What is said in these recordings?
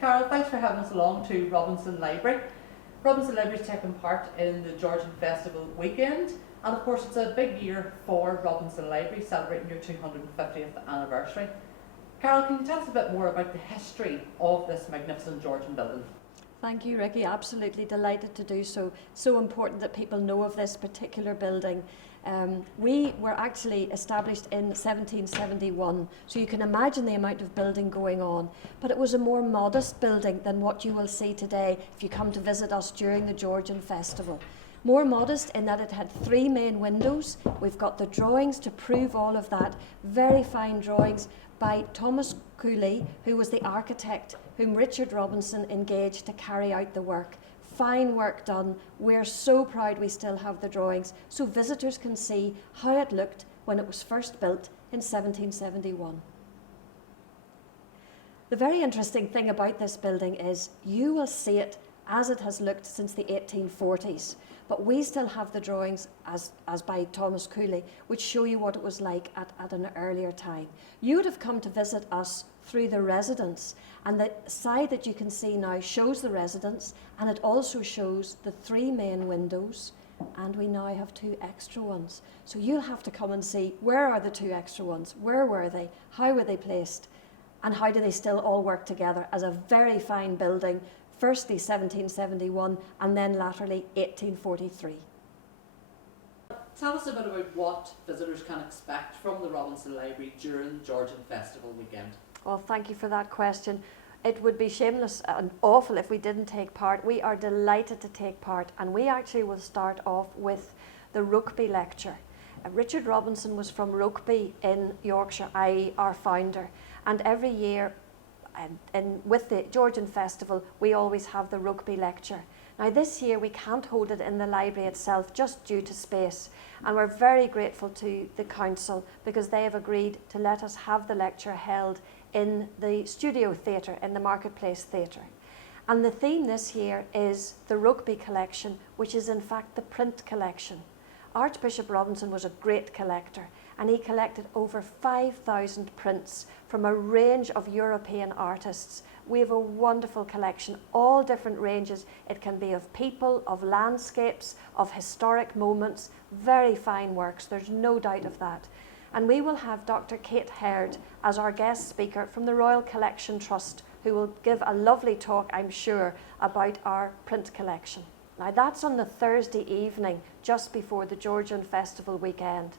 Carol, thanks for having us along to Robinson Library. Robinson Library is taking part in the Georgian Festival weekend, and of course it's a big year for Robinson Library, celebrating your 250th anniversary. Carol, can you tell us a bit more about the history of this magnificent Georgian building? Thank you, Ricky. Absolutely delighted to do so. So important that people know of this particular building. We were actually established in 1771, so you can imagine the amount of building going on. But it was a more modest building than what you will see today if you come to visit us during the Georgian Festival. More modest in that it had 3 main windows. We've got the drawings to prove all of that. Very fine drawings by Thomas Cooley, who was the architect whom Richard Robinson engaged to carry out the work. Fine work done. We're so proud we still have the drawings, so visitors can see how it looked when it was first built in 1771. The very interesting thing about this building is you will see it as it has looked since the 1840s. But we still have the drawings as by Thomas Cooley, which show you what it was like at an earlier time. You would have come to visit us through the residence, and the side that you can see now shows the residence, and it also shows the 3 main windows, and we now have 2 extra ones. So you'll have to come and see, where are the 2 extra ones? Where were they? How were they placed? And how do they still all work together as a very fine building, firstly 1771 and then latterly 1843. Tell us a bit about what visitors can expect from the Robinson Library during Georgian Festival weekend. Well, thank you for that question. It would be shameless and awful if we didn't take part. We are delighted to take part, and we actually will start off with the rugby lecture. Richard Robinson was from Rugby in Yorkshire, i.e. our founder, and every year and with the Georgian Festival, we always have the rugby lecture. Now this year we can't hold it in the library itself just due to space, and we're very grateful to the council because they have agreed to let us have the lecture held in the studio theatre, in the Marketplace Theatre. And the theme this year is the rugby collection, which is in fact the print collection. Archbishop Robinson was a great collector, and he collected over 5,000 prints from a range of European artists. We have a wonderful collection, all different ranges. It can be of people, of landscapes, of historic moments, very fine works, there's no doubt of that. And we will have Dr. Kate Herd as our guest speaker from the Royal Collection Trust, who will give a lovely talk, I'm sure, about our print collection. Now that's on the Thursday evening, just before the Georgian Festival weekend.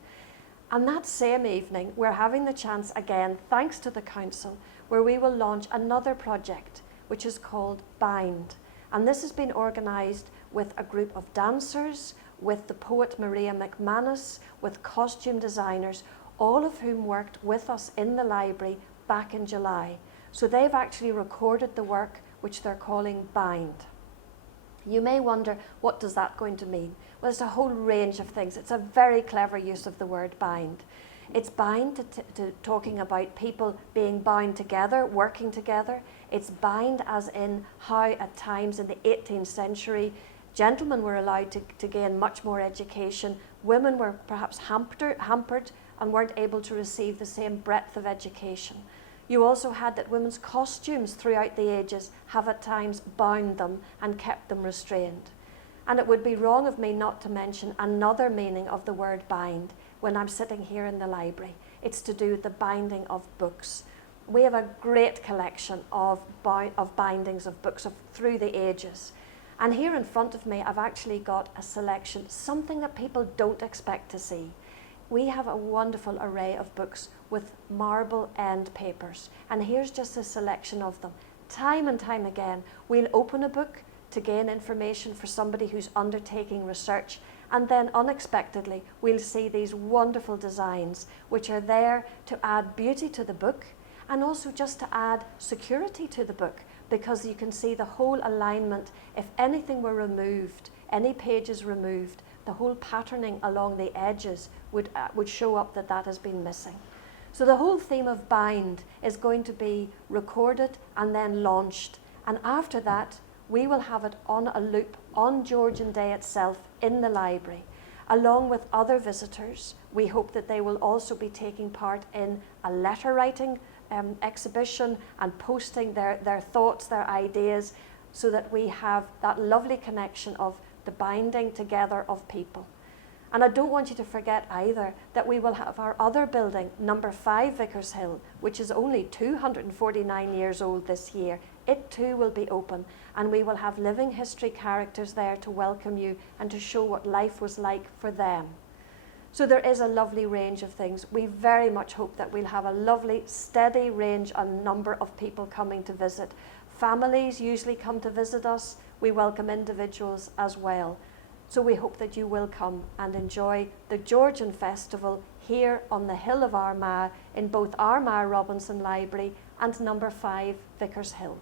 And that same evening, we're having the chance again, thanks to the council, where we will launch another project, which is called Bind. And this has been organised with a group of dancers, with the poet Maria McManus, with costume designers, all of whom worked with us in the library back in July. So they've actually recorded the work, which they're calling Bind. You may wonder, what does that going to mean? Well, it's a whole range of things. It's a very clever use of the word bind. It's bind to talking about people being bound together, working together. It's bind as in how at times in the 18th century, gentlemen were allowed to gain much more education. Women were perhaps hampered and weren't able to receive the same breadth of education. You also had that women's costumes throughout the ages have at times bound them and kept them restrained. And it would be wrong of me not to mention another meaning of the word bind when I'm sitting here in the library. It's to do with the binding of books. We have a great collection of bindings of books through the ages. And here in front of me, I've actually got a selection, something that people don't expect to see. We have a wonderful array of books with marble end papers. And here's just a selection of them. Time and time again, we'll open a book to gain information for somebody who's undertaking research, and then unexpectedly, we'll see these wonderful designs which are there to add beauty to the book and also just to add security to the book, because you can see the whole alignment. If anything were removed, any pages removed, the whole patterning along the edges would show up that has been missing. So the whole theme of Bind is going to be recorded and then launched. And after that, we will have it on a loop on Georgian Day itself in the library, along with other visitors. We hope that they will also be taking part in a letter writing exhibition and posting their thoughts, their ideas, so that we have that lovely connection of the binding together of people. And I don't want you to forget either that we will have our other building, number 5 Vickers Hill, which is only 249 years old this year. It too will be open, and we will have living history characters there to welcome you and to show what life was like for them. So there is a lovely range of things. We very much hope that we'll have a lovely, steady range and number of people coming to visit. Families usually come to visit us. We welcome individuals as well. So we hope that you will come and enjoy the Georgian Festival here on the Hill of Armagh in both Armagh Robinson Library and number 5 Vickers Hill.